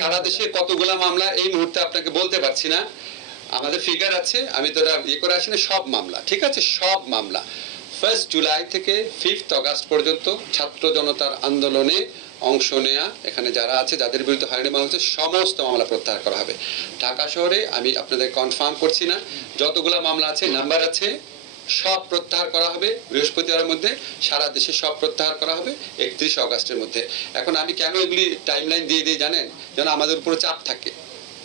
সারা দেশে কতগুলা মামলা এই মুহূর্তে আপনাকে বলতে পারছি না, আমাদের ফিগার আছে, আমি তো করে আসি না। সব মামলা ঠিক আছে, সব মামলা 1 জুলাই থেকে 5 অগাস্ট পর্যন্ত ছাত্র জনতার আন্দোলনে অংশ নেয়া এখানে যারা আছে, যাদের বিরুদ্ধে হয়রানি মামলা হচ্ছে, সমস্ত মামলা প্রত্যাহার করা হবে। ঢাকা শহরে আমি আপনাদের কনফার্ম করছি না, যতগুলা মামলা আছে, নাম্বার আছে, সব প্রত্যাহার করা হবে বৃহস্পতিবারের মধ্যে। সারা দেশে সব প্রত্যাহার করা হবে 31 অগাস্টের মধ্যে। এখন আমি কেন এগুলি টাইমলাইন দিয়ে দিই জানেন? যেন আমাদের উপরে চাপ থাকে,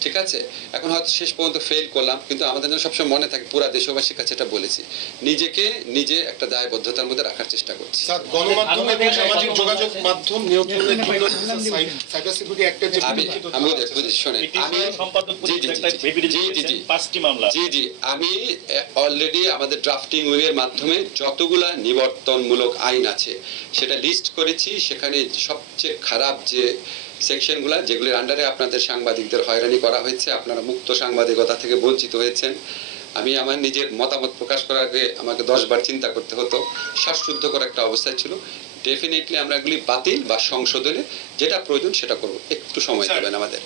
ঠিক আছে? এখন হয়তো শেষ পর্যন্ত ফেল করলাম, কিন্তু আমাদের যেন সবসময় মনে থাকে, পুরা দেশবাসীর কাছে এটা বলেছি, নিজেকে নিজে একটা দায়বদ্ধতার মধ্যে রাখার চেষ্টা করছি। স্যার, গণমাধ্যম এবং সামাজিক যোগাযোগ মাধ্যম নিয়ন্ত্রণের জন্য সাইবার সিকিউরিটি অ্যাক্টের যে আমি শুনেন, আমি অলরেডি আমাদের ড্রাফটিং উইংয়ের মাধ্যমে যতগুলা নিবর্তনমূলক আইন আছে সেটা লিস্ট করেছি। সেখানে সবচেয়ে খারাপ যে সেকশনগুলো, যেগুলির আন্ডারে আপনাদের সাংবাদিকদের হয়রানি করা হয়েছে, আপনারা মুক্ত সাংবাদিকতা থেকে বঞ্চিত হয়েছেন, আমি আমার নিজের মতামত প্রকাশ করার আগে আমাকে 10 বার চিন্তা করতে হতো, শ্বাসরুদ্ধকর একটা অবস্থায় ছিল। ডেফিনেটলি আমরা এগুলি বাতিল বা সংশোধনে যেটা প্রয়োজন সেটা করব, একটু সময় দেবেন আমাদের।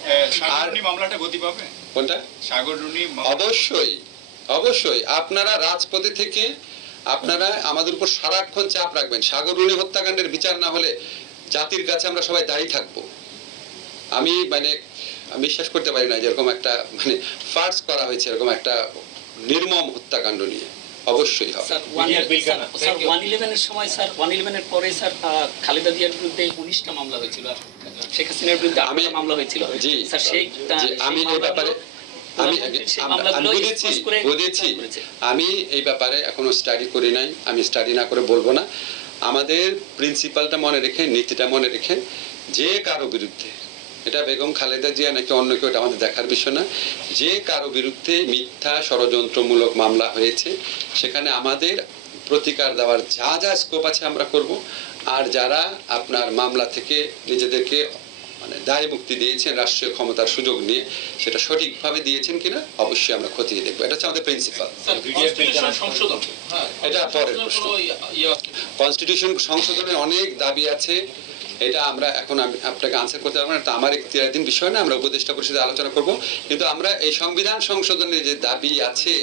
আর মামলাটা গতি পাবে কোনটা? সাগররুনি। অবশ্যই অবশ্যই আপনারা রাজপথে থেকে আপনারা আমাদের উপর সারাক্ষণ চাপ রাখবেন। সাগররুনি হত্যাকাণ্ডের বিচার না হলে জাতির কাছে আমরা সবাই দায়ী থাকবো। আমি বিশ্বাস করতে পারি না যেরকম একটা ফার্স করা হয়েছে, এরকম একটা নির্মম হত্যাকাণ্ড নিয়ে। অবশ্যই হবে। স্যার 111 এর সময়, স্যার 111 এর পরে স্যার খালেদা জিয়ার বিরুদ্ধে 19টা মামলা হয়েছিল, আর শেখ হাসিনার বিরুদ্ধে 8টা মামলা হয়েছিল। জি স্যার, সেই আমি এই ব্যাপারে আমি এই ব্যাপারে এখনো স্টাডি করি নাই, আমি স্টাডি না করে বলবো না। আমাদের প্রিন্সিপালটা মনে রেখে, নীতিটা মনে রেখে, যে কারো বিরুদ্ধে, এটা বেগম খালেদা জিয়া নাকি অন্য কেউ, এটা আমাদের দেখার বিষয় না, যে কারো বিরুদ্ধে মিথ্যা ষড়যন্ত্রমূলক মামলা হয়েছে সেখানে আমাদের প্রতিকার দেওয়ার যা যা স্কোপ আছে আমরা করব। আর যারা আপনার মামলা থেকে নিজেদেরকে দায় মুক্তি দিয়েছেন রাষ্ট্রীয় ক্ষমতার সুযোগ নিয়ে, সেটা সঠিকভাবে দিয়েছেন কিনা অবশ্যই আমরা খতিয়ে দেখবো। এটা হচ্ছে আমাদের প্রিন্সিপাল। এটা পরের প্রশ্ন। কনস্টিটিউশন সংশোধনের অনেক দাবি আছে, এটা আমরা এখন আপনাকে আনসার করতে পারবো না, এটা আমার ইখতিয়ারাধীন বিষয় না, আমরা উপদেষ্টা পরিষদে আলোচনা করব। কিন্তু আমরা এই সংবিধান সংশোধনের যে দাবি আছে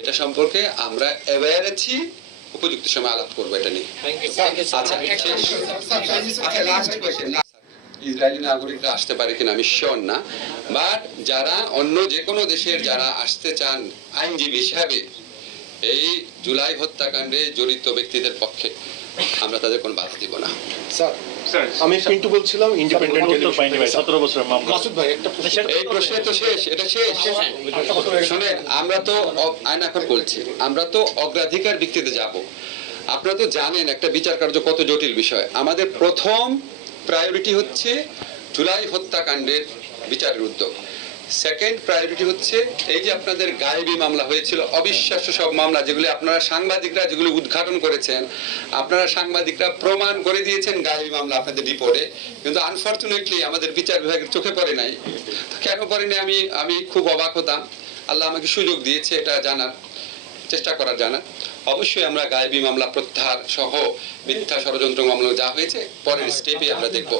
এটা সম্পর্কে আমরা অ্যাওয়্যার আছি, উপযুক্ত সময় আলাপ করবো এটা নিয়ে। আচ্ছা, ইসরায়েলি নাগরিকরা আসতে পারে কিনা আমি শিওর না, বাট যারা অন্য যে কোনো দেশের যারা আসতে চান আইনজীবী হিসাবে এই জুলাই হত্যাকাণ্ডে জড়িত ব্যক্তিদের পক্ষে আমরা তাদের কোনো বাধা দিব না। স্যার, আমি পিন্টু বলছিলাম, ইন্ডিপেন্ডেন্ট টেলিভিশন। 17 বছরের মামলা। মাসুদ ভাই, একটা প্রশ্ন। এই প্রশ্ন তো শেষ, এটা শেষ। শুনেন, আমরা তো আইনাঘর বলছি, আমরা তো অগ্রাধিকার ভিত্তিতে যাব। আপনারা তো জানেন একটা বিচার কার্য কত জটিল বিষয়। আমাদের প্রথম প্রায়োরিটি হচ্ছে জুলাই হত্যাকাণ্ডের বিচারের উদ্যোগ। সেকেন্ড প্রায়োরিটি হচ্ছে এই যে আপনাদের গায়েবী মামলা হয়েছিল, অবিশ্বাস্য সব মামলা, যেগুলি আপনারা সাংবাদিকরা যেগুলি উদ্ঘাটন করেছেন, আপনারা সাংবাদিকরা প্রমাণ করে দিয়েছেন গায়েবী মামলা আপনাদের রিপোর্টে, কিন্তু আনফর্চুনেটলি আমাদের বিচার বিভাগের চোখে পড়ে নাই। কেন পড়েনি আমি খুব অবাক হতাম। আল্লাহ আমাকে সুযোগ দিয়েছে এটা জানার, চেষ্টা করার জানার। অবশ্যই আমরা গায়েবী মামলা প্রত্যাহার সহ মিথ্যা ষড়যন্ত্র মামলা যা হয়েছে পরের স্টেপে আমরা দেখব।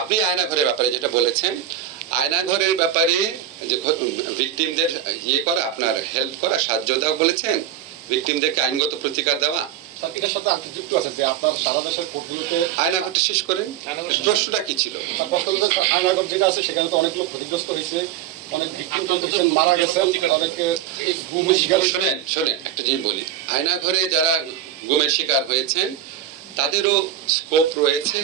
আপনি আয়নাঘরের ব্যাপারে যেটা বলেছেন, আয়নাঘরের ব্যাপারে যে ভিকটিমদের করা, আপনার হেল্প করা, সাহায্য দেওয়া বলেছেন, ভিকটিমদেরকে আইনগত প্রতিকার দেওয়া, আয়নাঘরটা শেষ করেন। প্রশ্নটা কি ছিল? আয়নাঘর যেটা আছে সেখানে তো অনেক লোক ক্ষতিগ্রস্ত হয়েছে, অনেক ভিকটিম মারা গেছে, শোনেন একটা জিনিস বলি, আয়নাঘরে যারা গুমের শিকার হয়েছেন তাদেরও স্কোপ রয়েছে,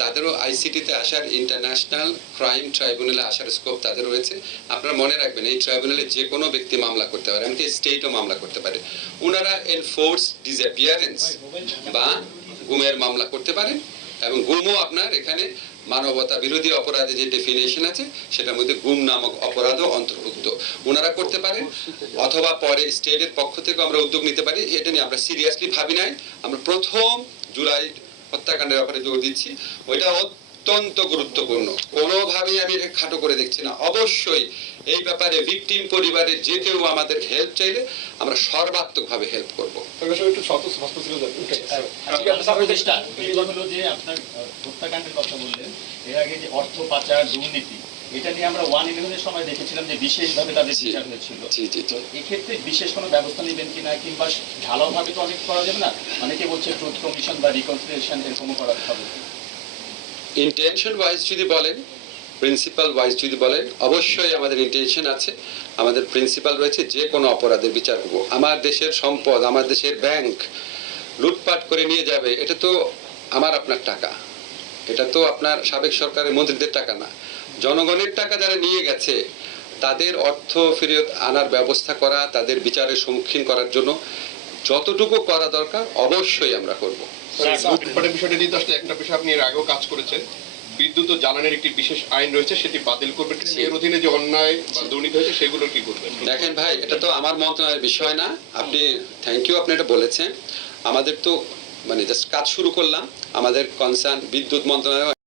তাদেরও আইসিটিতে আসার, ইন্টারন্যাশনাল ক্রাইম ট্রাইব্যুনালে আসার স্কোপ তাদের রয়েছে। আপনারা মনে রাখবেন এই ট্রাইব্যুনালে যে কোনো ব্যক্তি মামলা করতে পারে, এমনকি স্টেটও মামলা করতে পারে। ওনারা এনফোর্স ডিসঅ্যাপিয়ারেন্স বা গুমের মামলা করতে পারেন, এবং গুমও আপনার এখানে মানবতা বিরোধী অপরাধে যে ডেফিনেশন আছে সেটার মধ্যে গুম নামক অপরাধও অন্তর্ভুক্ত। ওনারা করতে পারেন, অথবা পরে স্টেটের পক্ষ থেকে আমরা উদ্যোগ নিতে পারি। এটা নিয়ে আমরা সিরিয়াসলি ভাবি নাই। আমরা প্রথম জুলাই হত্যাকাণ্ডের ব্যাপারে জোর দিচ্ছি, ওইটা অত্যন্ত গুরুত্বপূর্ণ। কোনোভাবেই আমি এটা খাটো করে দেখছি না। অবশ্যই এই ব্যাপারে ভিকটিম পরিবারের যে কেউ আমাদের হেল্প চাইলে আমরা সর্বাত্মকভাবে হেল্প করব। উপদেষ্টা, এটা হলো যে আপনার হত্যাকাণ্ডের কথা বললেন, এর আগে যে অর্থ পাচার, দুর্নীতি, এটা নিয়ে আমরা 111-এর সময় দেখেছিলাম যে বিশেষভাবে তাদের জি, বিচার হয়েছিল। জি, জি, জি। তো এক্ষেত্রে বিশেষ কোনো ব্যবস্থা নেবেন কিনা, কিংবা ঢালাওভাবে তো অনেক করা যাবে না, অনেকে বলছে ট্রুথ কমিশন বা রিকনসিলিয়েশন এরকমও করা হবে। ইন্টেনশন ওয়াইজ যদি বলেন, প্রিন্সিপাল ওয়াইজ যদি বলেন, অবশ্যই আমাদের ইন্টেনশন আছে, আমাদের প্রিন্সিপাল রয়েছে, যে কোনো অপরাধের বিচার করব। আমার দেশের সম্পদ, আমার দেশের ব্যাংক লুটপাট করে নিয়ে যাবে, এটা তো আমার আপনার টাকা, এটা তো আপনার সাবেক সরকারের মন্ত্রীদের টাকা না, জনগণের টাকা যারা নিয়ে গেছে তাদের অর্থ ফেরত আনার ব্যবস্থা করা, তাদের বিচারের সম্মুখীন করার জন্য যতটুকু করা দরকার অবশ্যই আমরা করব। লুটপাটের বিষয়টা নিয়ে তো আসলে একটা বিষয় আপনি এর আগেও কাজ করেছেন, বিদ্যুৎ ও জ্বালানির একটি বিশেষ আইন রয়েছে, সেটি বাতিল করবেন, কিন্তু এর অধীনে যে অন্যায় বা দুর্নীতি হয়েছে সেগুলো কি করবেন? দেখেন ভাই, এটা তো আমার মন্ত্রণালয়ের বিষয় না। আপনি থ্যাংক ইউ, আপনি এটা বলেছেন। আমাদের তো মানে জাস্ট কাজ শুরু করলাম, আমাদের কনসার্ন বিদ্যুৎ মন্ত্রণালয়